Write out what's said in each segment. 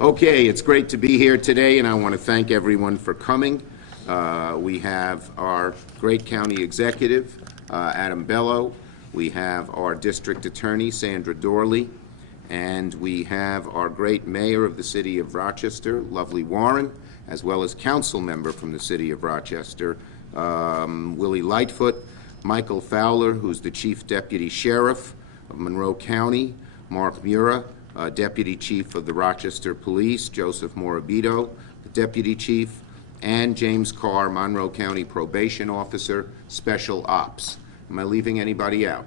Okay, it's great to be here today, and I want to thank everyone for coming. We have our great county executive, Adam Bello. We have our district attorney, Sandra Dorley. And we have our great mayor of the city of Rochester, lovely Warren, as well as council member from the city of Rochester, Willie Lightfoot, Michael Fowler, who's the chief deputy sheriff of Monroe County, Mark Mura, deputy chief of the Rochester Police, Joseph Morabito, the deputy chief, and James Carr, Monroe County probation officer, special ops. Am I leaving anybody out?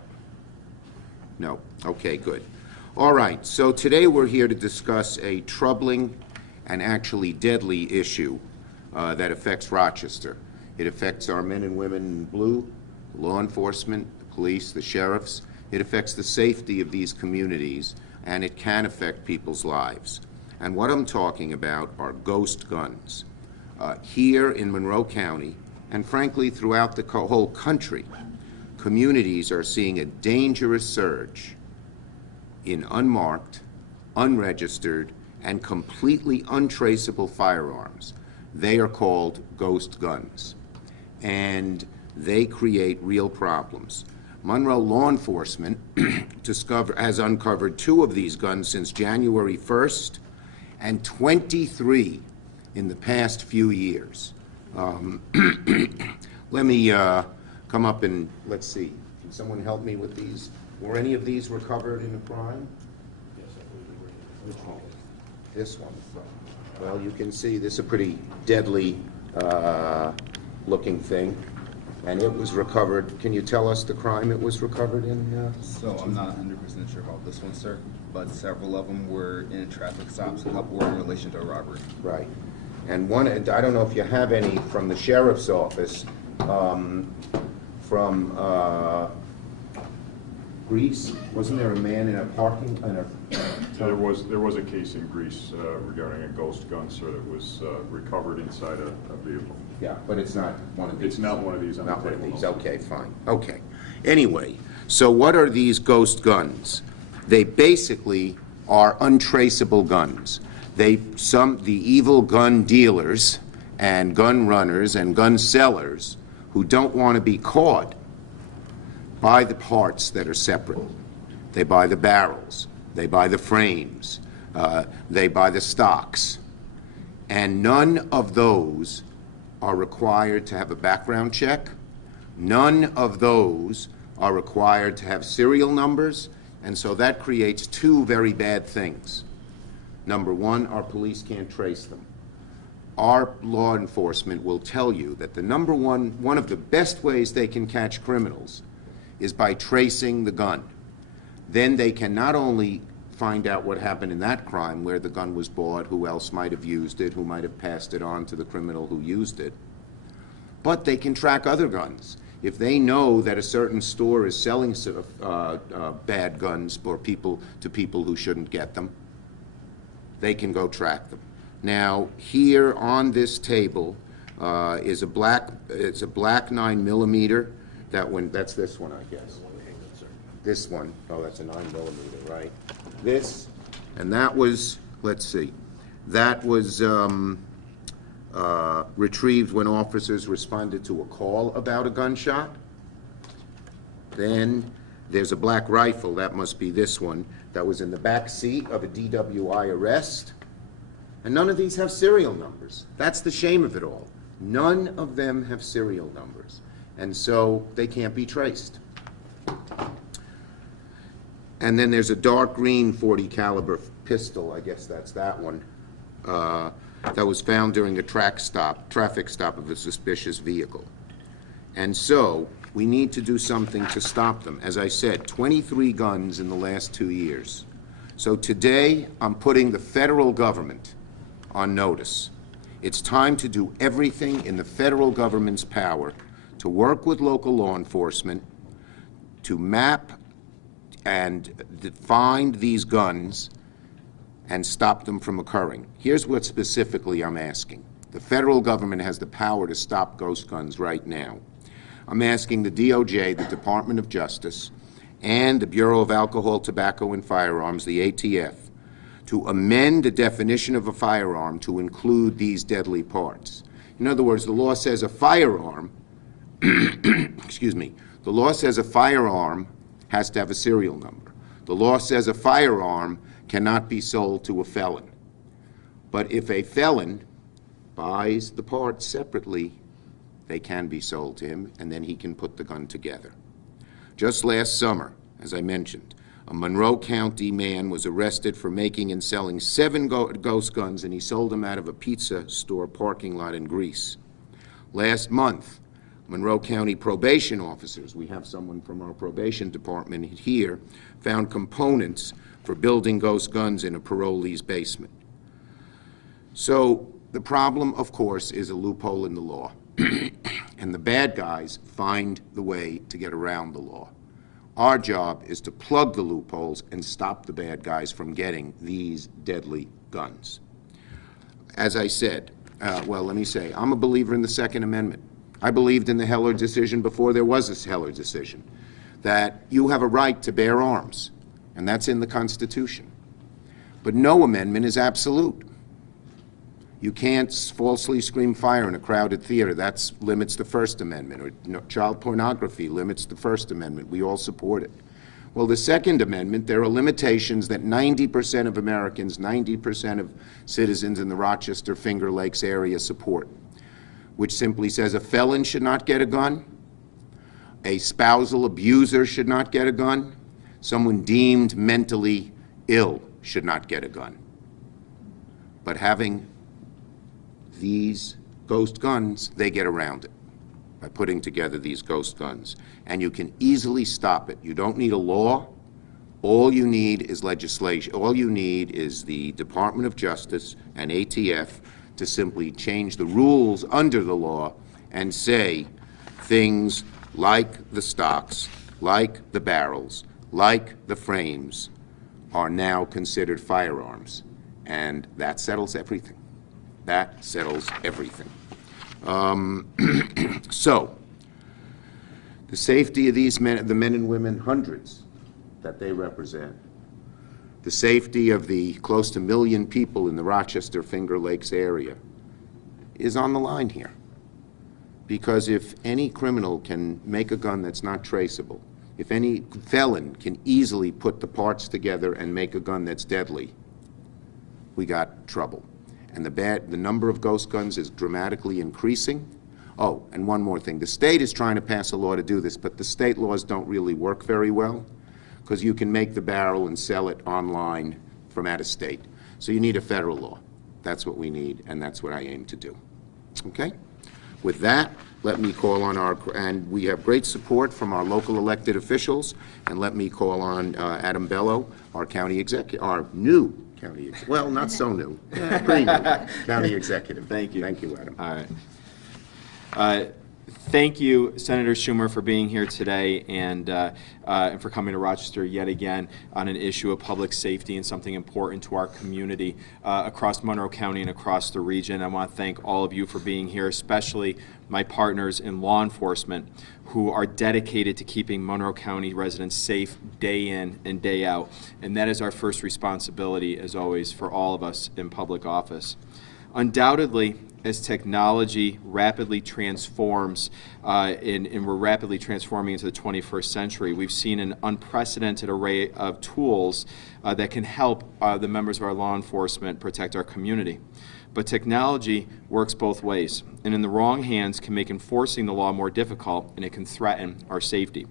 No. Okay, good. All right, so today we're here to discuss a troubling and actually deadly issue that affects Rochester. It affects our men and women in blue, law enforcement, the police, the sheriffs. It affects the safety of these communities, and it can affect people's lives. And what I'm talking about are ghost guns. Here in Monroe County, and frankly throughout the whole country, communities are seeing a dangerous surge in unmarked, unregistered, and completely untraceable firearms. They are called ghost guns, and they create real problems. Monroe law enforcement has uncovered 2 of these guns since January 1st and 23 in the past few years. Let me come up and let's see. Can someone help me with these? Were any of these recovered in a crime? Yes, I believe they were. Which one? This one. Well, you can see this is a pretty deadly looking thing, and it was recovered. Can you tell us the crime it was recovered in? So I'm not 100% sure about this one, sir, but several of them were in traffic stops. A couple were in relation to a robbery. Right. And one, I don't know if you have any from the sheriff's office, from Greece. Wasn't there a man in a parking? There was a case in Greece regarding a ghost gun, sir, that was recovered inside a vehicle. Yeah, but it's not one of these. It's not one of these on the Not one table. of these. No. Okay, fine. Okay. Anyway, so what are these ghost guns? They basically are untraceable guns. The evil gun dealers and gun runners and gun sellers who don't want to be caught buy the parts that are separate. They buy the barrels, they buy the frames, they buy the stocks. And none of those are required to have a background check. None of those are required to have serial numbers, and so that creates 2 very bad things. Number 1, our police can't trace them. Our law enforcement will tell you that the one of the best ways they can catch criminals is by tracing the gun. Then they can not only find out what happened in that crime, where the gun was bought, who else might have used it, who might have passed it on to the criminal who used it, but they can track other guns. If they know that a certain store is selling bad guns to people who shouldn't get them, they can go track them. Now, here on this table is a black 9mm. That's this one, I guess. This one, oh, that's a 9mm, right? This, and that was, let's see, that was retrieved when officers responded to a call about a gunshot. Then there's a black rifle, that must be this one, that was in the back seat of a DWI arrest. And none of these have serial numbers. That's the shame of it all. None of them have serial numbers. And so they can't be traced. And then there's a dark green .40 caliber pistol, I guess that's that one, that was found during a traffic stop of a suspicious vehicle. And so we need to do something to stop them. As I said, 23 guns in the last 2 years. So today I'm putting the federal government on notice. It's time to do everything in the federal government's power to work with local law enforcement to map and find these guns and stop them from occurring. Here's what specifically I'm asking. The federal government has the power to stop ghost guns right now. I'm asking the DOJ, the Department of Justice, and the Bureau of Alcohol, Tobacco, and Firearms, the ATF, to amend the definition of a firearm to include these deadly parts. In other words, the law says a firearm, excuse me, the law says a firearm has to have a serial number. The law says a firearm cannot be sold to a felon. But if a felon buys the parts separately, they can be sold to him, and then he can put the gun together. Just last summer, as I mentioned, a Monroe County man was arrested for making and selling 7 ghost guns, and he sold them out of a pizza store parking lot in Greece. Last month, Monroe County probation officers, we have someone from our probation department here, found components for building ghost guns in a parolee's basement. So the problem, of course, is a loophole in the law. And the bad guys find the way to get around the law. Our job is to plug the loopholes and stop the bad guys from getting these deadly guns. As I said, well, let me say, I'm a believer in the Second Amendment. I believed in the Heller decision before there was a Heller decision, that you have a right to bear arms, and that's in the Constitution. But no amendment is absolute. You can't falsely scream fire in a crowded theater. That limits the First Amendment. Or child pornography limits the First Amendment. We all support it. Well, the Second Amendment, there are limitations that 90% of Americans, 90% of citizens in the Rochester, Finger Lakes area support, which simply says a felon should not get a gun, a spousal abuser should not get a gun, someone deemed mentally ill should not get a gun. But having these ghost guns, they get around it by putting together these ghost guns. And you can easily stop it. You don't need a law. All you need is legislation. All you need is the Department of Justice and ATF to simply change the rules under the law and say things like the stocks, like the barrels, like the frames are now considered firearms. And that settles everything. That settles everything. So, the safety of these men, the men and women, hundreds that they represent, the safety of the close to 1 million people in the Rochester Finger Lakes area is on the line here. Because if any criminal can make a gun that's not traceable, if any felon can easily put the parts together and make a gun that's deadly, we got trouble. And the number of ghost guns is dramatically increasing. Oh, and one more thing. The state is trying to pass a law to do this, but the state laws don't really work very well because you can make the barrel and sell it online from out of state. So you need a federal law. That's what we need, and that's what I aim to do. Okay? With that, let me call on and we have great support from our local elected officials, and let me call on Adam Bello, our county executive, our new county executive. Well, not so new. Pretty new. County executive. Thank you. Thank you, Adam. All right. Thank you, Senator Schumer, for being here today and for coming to Rochester yet again on an issue of public safety and something important to our community across Monroe County and across the region. I want to thank all of you for being here, especially my partners in law enforcement who are dedicated to keeping Monroe County residents safe day in and day out. And that is our first responsibility, as always, for all of us in public office. Undoubtedly, as technology rapidly transforms and we're rapidly transforming into the 21st century, we've seen an unprecedented array of tools that can help the members of our law enforcement protect our community. But technology works both ways, and in the wrong hands can make enforcing the law more difficult, and it can threaten our safety.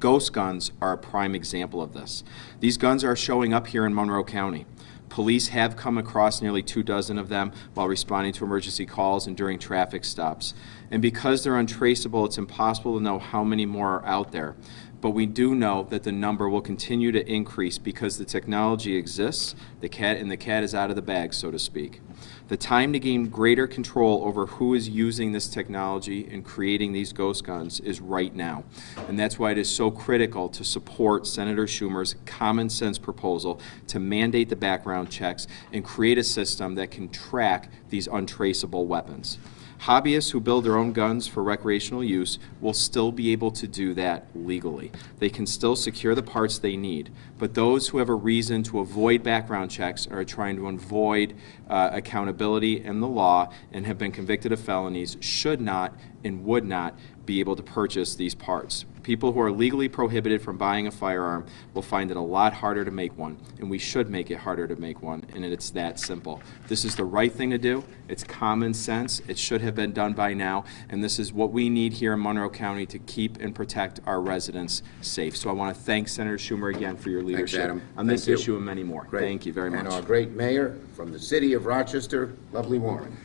Ghost guns are a prime example of this. These guns are showing up here in Monroe County. Police have come across nearly 24 of them while responding to emergency calls and during traffic stops. And because they're untraceable, it's impossible to know how many more are out there. But we do know that the number will continue to increase because the technology exists, the cat is out of the bag, so to speak. The time to gain greater control over who is using this technology and creating these ghost guns is right now. And that's why it is so critical to support Senator Schumer's common sense proposal to mandate the background checks and create a system that can track these untraceable weapons. Hobbyists who build their own guns for recreational use will still be able to do that legally. They can still secure the parts they need. But those who have a reason to avoid background checks or are trying to avoid accountability in the law and have been convicted of felonies should not and would not be able to purchase these parts. People who are legally prohibited from buying a firearm will find it a lot harder to make one, and we should make it harder to make one, and it's that simple. This is the right thing to do. It's common sense. It should have been done by now, and this is what we need here in Monroe County to keep and protect our residents safe. So I want to thank Senator Schumer again for your leadership Adam. on Thank this you. issue and many more. Great. Thank you very much. And our great mayor from the city of Rochester, lovely Warren.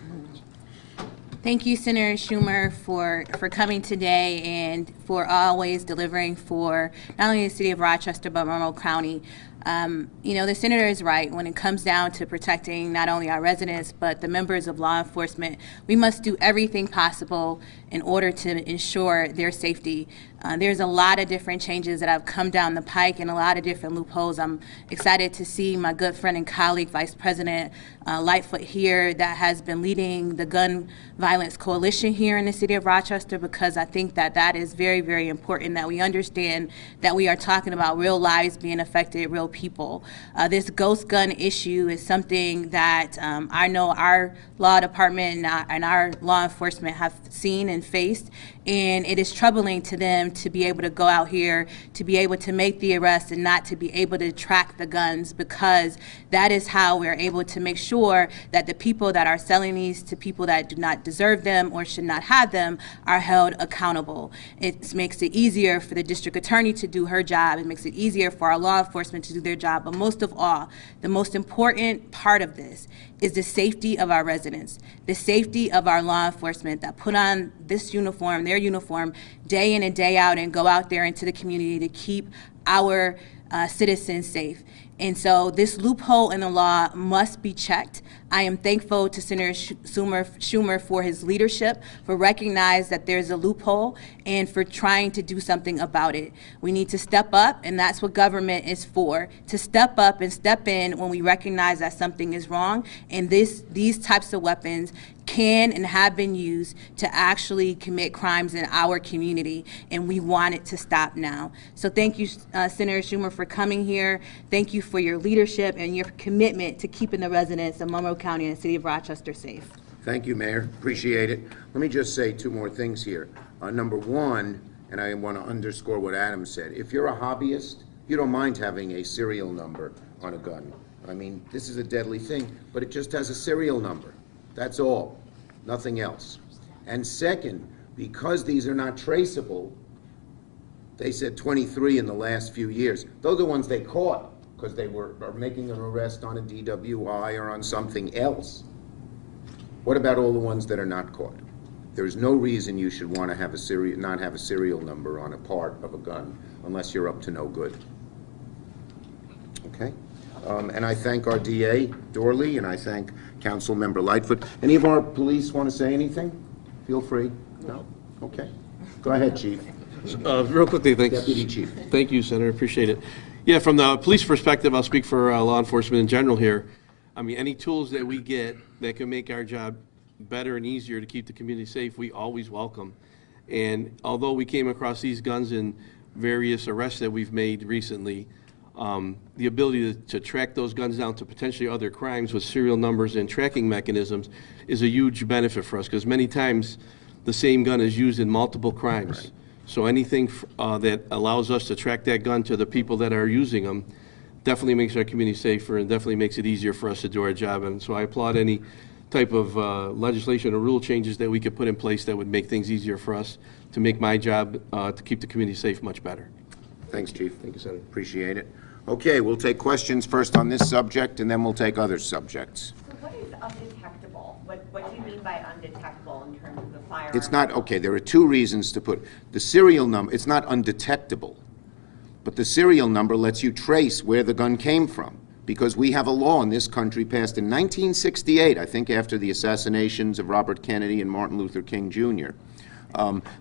Thank you, Senator Schumer, for coming today and for always delivering for not only the city of Rochester, but Monroe County. You know, the senator is right. When it comes down to protecting not only our residents, but the members of law enforcement, we must do everything possible in order to ensure their safety. There's a lot of different changes that have come down the pike and a lot of different loopholes. I'm excited to see my good friend and colleague, Vice President Lightfoot here, that has been leading the Gun Violence Coalition here in the city of Rochester, because I think that that is very, very important, that we understand that we are talking about real lives being affected, real people. This ghost gun issue is something that I know our law department and our law enforcement have seen and faced, and it is troubling to them to be able to go out here, to be able to make the arrest and not to be able to track the guns, because that is how we're able to make sure that the people that are selling these to people that do not deserve them or should not have them are held accountable. It makes it easier for the district attorney to do her job. It makes it easier for our law enforcement to do their job. But most of all, the most important part of this is the safety of our residents, the safety of our law enforcement that put on this uniform, their uniform, day in and day out, and go out there into the community to keep our citizens safe. And so this loophole in the law must be checked. I am thankful to Senator Schumer for his leadership, for recognizing that there's a loophole and for trying to do something about it. We need to step up, and that's what government is for, to step up and step in when we recognize that something is wrong. And these types of weapons can and have been used to actually commit crimes in our community, and we want it to stop now. So thank you, Senator Schumer, for coming here. Thank you for your leadership and your commitment to keeping the residents of Monroe County and the city of Rochester safe. Thank you, Mayor. Appreciate it. Let me just say two more things here. Number one, and I want to underscore what Adam said, if you're a hobbyist, you don't mind having a serial number on a gun. I mean, this is a deadly thing, but it just has a serial number. That's all, nothing else. And second, because these are not traceable, they said 23 in the last few years. Those are the ones they caught because they are making an arrest on a DWI or on something else. What about all the ones that are not caught? There's no reason you should want to have not have a serial number on a part of a gun unless you're up to no good. Okay? And I thank our DA, Dorley, and I thank Council Member Lightfoot. Any of our police want to say anything? Feel free. No? Okay. Go ahead, Chief. Real quickly, thanks. Deputy Chief. Thank you, Senator. Appreciate it. Yeah, from the police perspective, I'll speak for law enforcement in general here. I mean, any tools that we get that can make our job better and easier to keep the community safe, we always welcome. And although we came across these guns in various arrests that we've made recently, the ability to track those guns down to potentially other crimes with serial numbers and tracking mechanisms is a huge benefit for us, because many times the same gun is used in multiple crimes. Right. So anything that allows us to track that gun to the people that are using them definitely makes our community safer and definitely makes it easier for us to do our job. And so I applaud any type of legislation or rule changes that we could put in place that would make things easier for us to make my job to keep the community safe much better. Thanks, Chief. Thank you, Senator. Appreciate it. Okay, we'll take questions first on this subject, and then we'll take other subjects. So what is undetectable? What do you mean by undetectable in terms of the firearm? It's not, okay, there are two reasons to put, the serial number, it's not undetectable, but the serial number lets you trace where the gun came from, because we have a law in this country passed in 1968, I think after the assassinations of Robert Kennedy and Martin Luther King Jr.,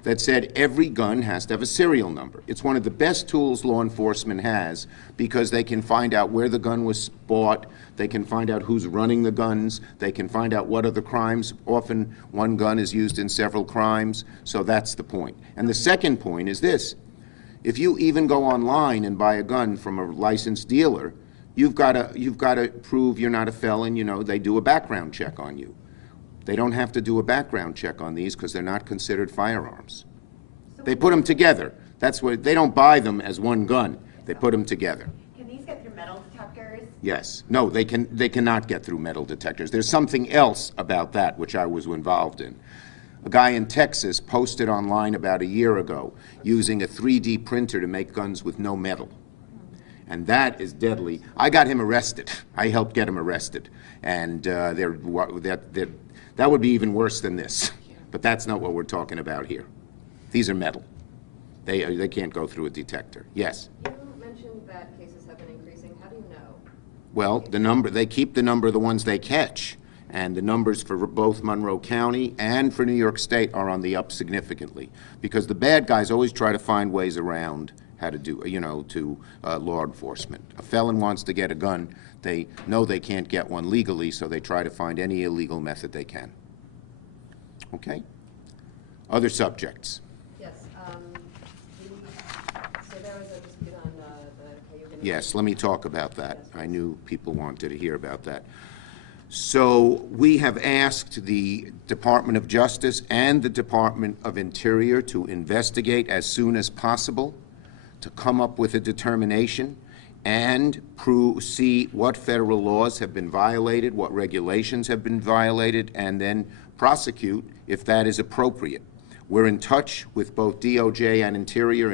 that said every gun has to have a serial number. It's one of the best tools law enforcement has because they can find out where the gun was bought, they can find out who's running the guns, they can find out what are the crimes. Often one gun is used in several crimes, so that's the point. And the second point is this. If you even go online and buy a gun from a licensed dealer, you've got to prove you're not a felon. You know, they do a background check on you. They don't have to do a background check on these because they're not considered firearms. They put them together. That's what they don't buy them as one gun. They put them together. Can these get through metal detectors? Yes. No, they cannot get through metal detectors. There's something else about that which I was involved in. A guy in Texas posted online about a year ago using a 3D printer to make guns with no metal. And that is deadly. I got him arrested. I helped get him arrested. And that would be even worse than this. But that's not what we're talking about here. These are metal. They can't go through a detector. Yes? You mentioned that cases have been increasing. How do you know? Well, they keep the number of the ones they catch. And the numbers for both Monroe County and for New York State are on the up significantly. Because the bad guys always try to find ways around how to do, to law enforcement. A felon wants to get a gun. They know they can't get one legally, so they try to find any illegal method they can. Okay? Other subjects? Yes. So there was a dispute on the Cayuga. Yes, let me talk about that. I knew people wanted to hear about that. So we have asked the Department of Justice and the Department of Interior to investigate as soon as possible, to come up with a determination and see what federal laws have been violated, what regulations have been violated, and then prosecute if that is appropriate. We're in touch with both DOJ and Interior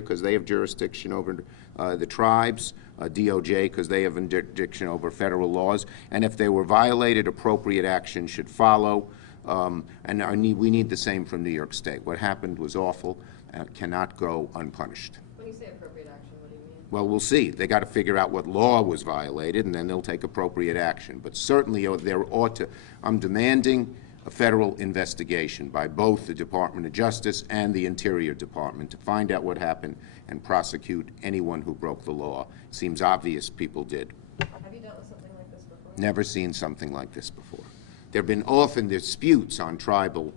because they have jurisdiction over the tribes, DOJ because they have jurisdiction over federal laws, and if they were violated, appropriate action should follow. We need the same from New York State. What happened was awful, cannot go unpunished. When you say appropriate action, what do you mean? Well, we'll see. They got to figure out what law was violated, and then they'll take appropriate action. But certainly there ought to, I'm demanding a federal investigation by both the Department of Justice and the Interior Department to find out what happened and prosecute anyone who broke the law. It seems obvious people did. Have you dealt with something like this before? Never seen something like this before. There have been often disputes on tribal,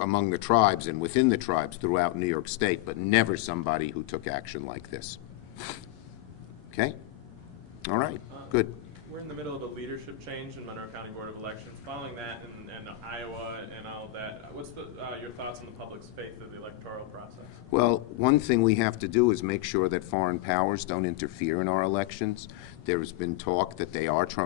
among the tribes and within the tribes throughout New York State, but never somebody who took action like this. Okay? All right, good. We're in the middle of a leadership change in Monroe County Board of Elections. Following that and Iowa and all that, what's your thoughts on the public's faith of the electoral process? Well, one thing we have to do is make sure that foreign powers don't interfere in our elections. There's been talk that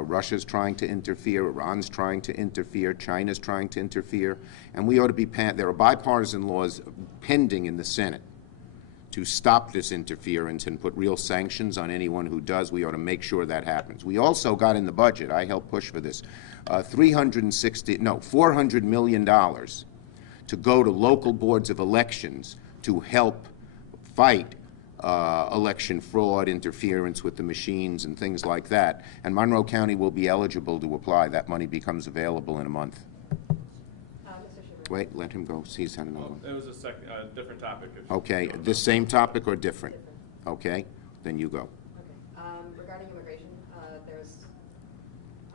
Russia's trying to interfere, Iran's trying to interfere, China's trying to interfere, and we ought to be, there are bipartisan laws pending in the Senate to stop this interference and put real sanctions on anyone who does. We ought to make sure that happens. We also got in the budget, I helped push for this, $400 million to go to local boards of elections to help fight election fraud, interference with the machines, and things like that. And Monroe County will be eligible to apply. That money becomes available in a month. Mr. Schumer. Wait, let him go. See, he's had another one. It was a different topic. Okay, the same topic or different? Okay, then you go. Okay. Regarding immigration, there's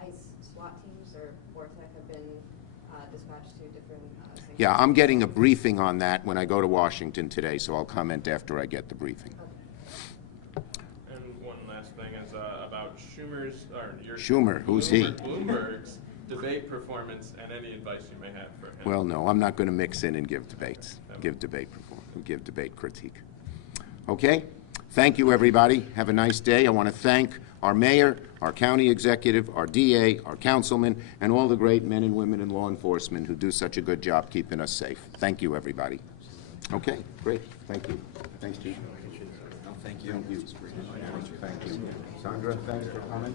ICE SWAT teams or WROC have been dispatched to different sanctuaries. Yeah, I'm getting a briefing on that when I go to Washington today, so I'll comment after I get the briefing. And one last thing is about Schumer, who's he? Bloomberg's debate performance and any advice you may have for him. Well, no, I'm not going to mix in and give debates, give debate critique. Okay? Thank you, everybody. Have a nice day. I want to thank our mayor, our county executive, our DA, our councilman, and all the great men and women in law enforcement who do such a good job keeping us safe. Thank you, everybody. Okay, great. Thank you. Thanks, Chief. No, thank you. Thank you. Thank you. Sandra, thanks for coming.